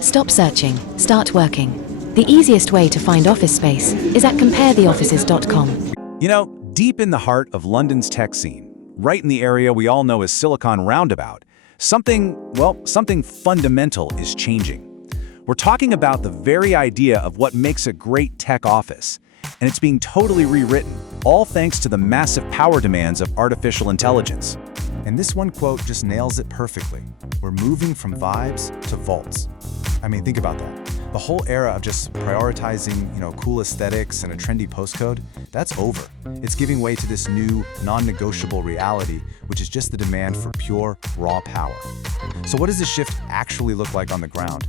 Stop searching, start working. The easiest way to find office space is at comparetheoffices.com. You know, deep in the heart of London's tech scene, right in the area we all know as Silicon Roundabout, something fundamental is changing. We're talking about the very idea of what makes a great tech office, and it's being totally rewritten, all thanks to the massive power demands of artificial intelligence. And this one quote just nails it perfectly. We're moving from vibes to vaults. I mean, think about that. The whole era of just prioritizing, cool aesthetics and a trendy postcode, that's over. It's giving way to this new, non-negotiable reality, which is just the demand for pure, raw power. So what does this shift actually look like on the ground?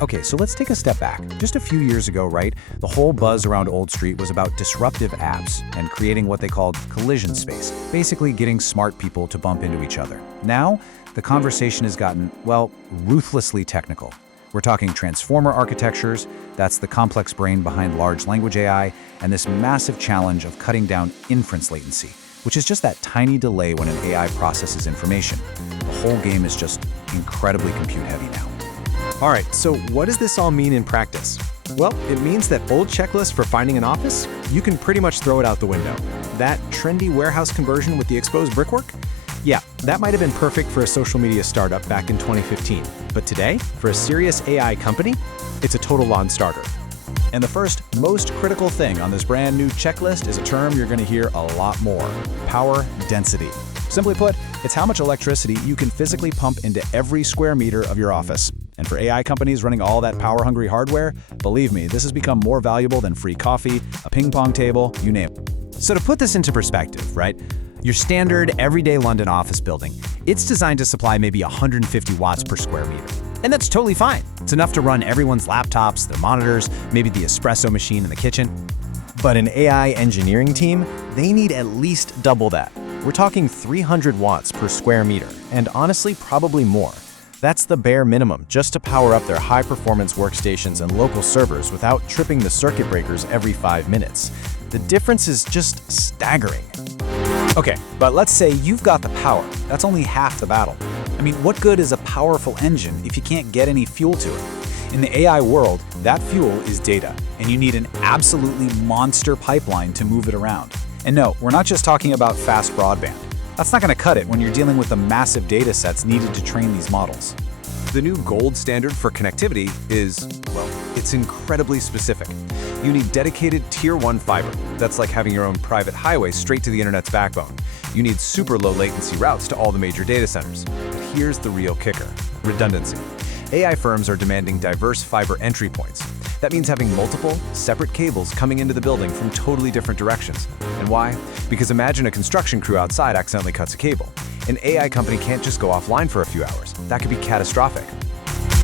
Okay, so let's take a step back. Just a few years ago, right, the whole buzz around Old Street was about disruptive apps and creating what they called collision space, basically getting smart people to bump into each other. Now, the conversation has gotten, well, ruthlessly technical. We're talking transformer architectures, that's the complex brain behind large language AI, and this massive challenge of cutting down inference latency, which is just that tiny delay when an AI processes information. The whole game is just incredibly compute heavy now. All right, so what does this all mean in practice? Well, it means that old checklist for finding an office, you can pretty much throw it out the window. That trendy warehouse conversion with the exposed brickwork? Yeah, that might have been perfect for a social media startup back in 2015. But today, for a serious AI company, it's a total non-starter. And the first, most critical thing on this brand new checklist is a term you're going to hear a lot more: power density. Simply put, it's how much electricity you can physically pump into every square meter of your office. And for AI companies running all that power-hungry hardware, believe me, this has become more valuable than free coffee, a ping-pong table, you name it. So to put this into perspective, right? Your standard, everyday London office building, it's designed to supply maybe 150 watts per square meter. And that's totally fine. It's enough to run everyone's laptops, their monitors, maybe the espresso machine in the kitchen. But an AI engineering team, they need at least double that. We're talking 300 watts per square meter, and honestly, probably more. That's the bare minimum just to power up their high-performance workstations and local servers without tripping the circuit breakers every 5 minutes. The difference is just staggering. Okay, but let's say you've got the power. That's only half the battle. I mean, what good is a powerful engine if you can't get any fuel to it? In the AI world, that fuel is data, and you need an absolutely monster pipeline to move it around. And no, we're not just talking about fast broadband. That's not going to cut it when you're dealing with the massive data sets needed to train these models. The new gold standard for connectivity is, well, it's incredibly specific. You need dedicated Tier 1 fiber. That's like having your own private highway straight to the internet's backbone. You need super low latency routes to all the major data centers. But here's the real kicker: redundancy. AI firms are demanding diverse fiber entry points. That means having multiple, separate cables coming into the building from totally different directions. And why? Because imagine a construction crew outside accidentally cuts a cable. An AI company can't just go offline for a few hours. That could be catastrophic.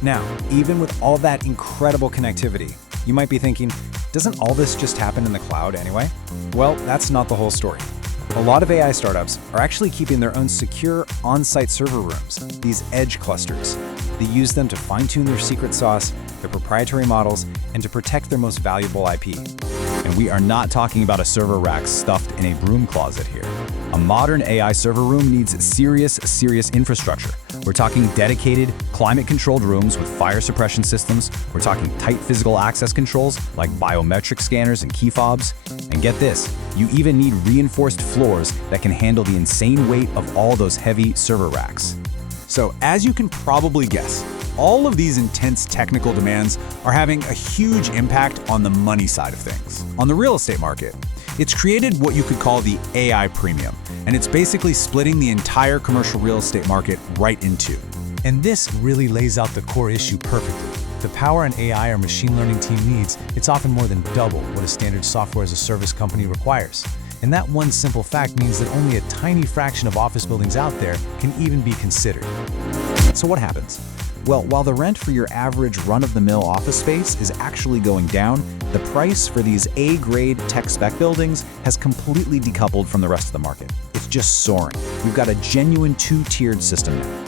Now, even with all that incredible connectivity, you might be thinking, doesn't all this just happen in the cloud anyway? Well, that's not the whole story. A lot of AI startups are actually keeping their own secure on-site server rooms, these edge clusters. They use them to fine-tune their secret sauce, their proprietary models, and to protect their most valuable IP. And we are not talking about a server rack stuffed in a broom closet here. A modern AI server room needs serious infrastructure. We're talking dedicated, climate-controlled rooms with fire suppression systems. We're talking tight physical access controls like biometric scanners and key fobs. And get this, you even need reinforced floors that can handle the insane weight of all those heavy server racks. So, as you can probably guess, all of these intense technical demands are having a huge impact on the money side of things. On the real estate market, it's created what you could call the AI premium, and it's basically splitting the entire commercial real estate market right in two. And this really lays out the core issue perfectly. The power an AI or machine learning team needs, it's often more than double what a standard software as a service company requires. And that one simple fact means that only a tiny fraction of office buildings out there can even be considered. So what happens? Well, while the rent for your average run-of-the-mill office space is actually going down, the price for these A-grade tech spec buildings has completely decoupled from the rest of the market. It's just soaring. We've got a genuine two-tiered system now.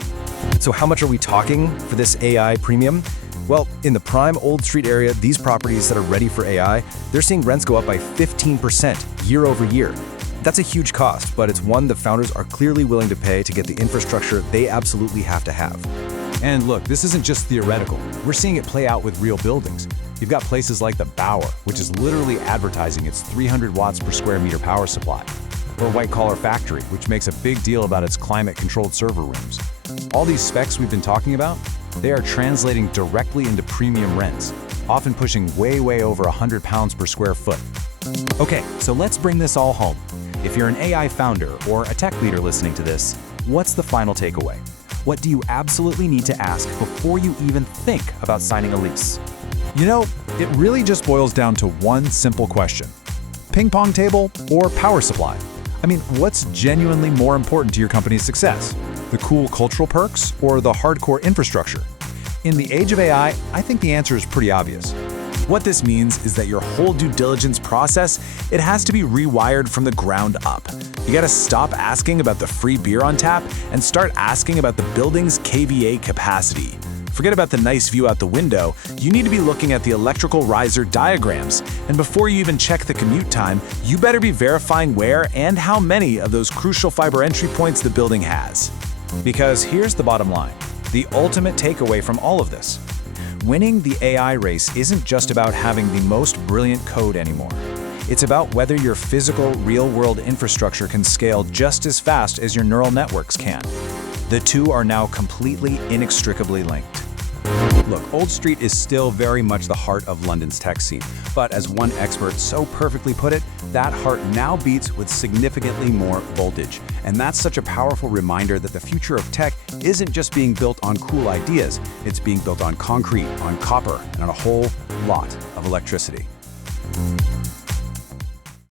So how much are we talking for this AI premium? Well, in the prime Old Street area, these properties that are ready for AI, they're seeing rents go up by 15% year over year. That's a huge cost, but it's one the founders are clearly willing to pay to get the infrastructure they absolutely have to have. And look, this isn't just theoretical. We're seeing it play out with real buildings. You've got places like the Bower, which is literally advertising its 300 watts per square meter power supply, or White Collar Factory, which makes a big deal about its climate-controlled server rooms. All these specs we've been talking about, they are translating directly into premium rents, often pushing way over 100 pounds per square foot. Okay, so let's bring this all home. If you're an AI founder or a tech leader listening to this, what's the final takeaway? What do you absolutely need to ask before you even think about signing a lease? You know, it really just boils down to one simple question. Ping-pong table or power supply? I mean, what's genuinely more important to your company's success? The cool cultural perks or the hardcore infrastructure? In the age of AI, I think the answer is pretty obvious. What this means is that your whole due diligence process, it has to be rewired from the ground up. You gotta stop asking about the free beer on tap and start asking about the building's KVA capacity. Forget about the nice view out the window, you need to be looking at the electrical riser diagrams. And before you even check the commute time, you better be verifying where and how many of those crucial fiber entry points the building has. Because here's the bottom line, the ultimate takeaway from all of this. Winning the AI race isn't just about having the most brilliant code anymore. It's about whether your physical, real-world infrastructure can scale just as fast as your neural networks can. The two are now completely inextricably linked. Look, Old Street is still very much the heart of London's tech scene, but as one expert so perfectly put it, that heart now beats with significantly more voltage. And that's such a powerful reminder that the future of tech isn't just being built on cool ideas, it's being built on concrete, on copper, and on a whole lot of electricity.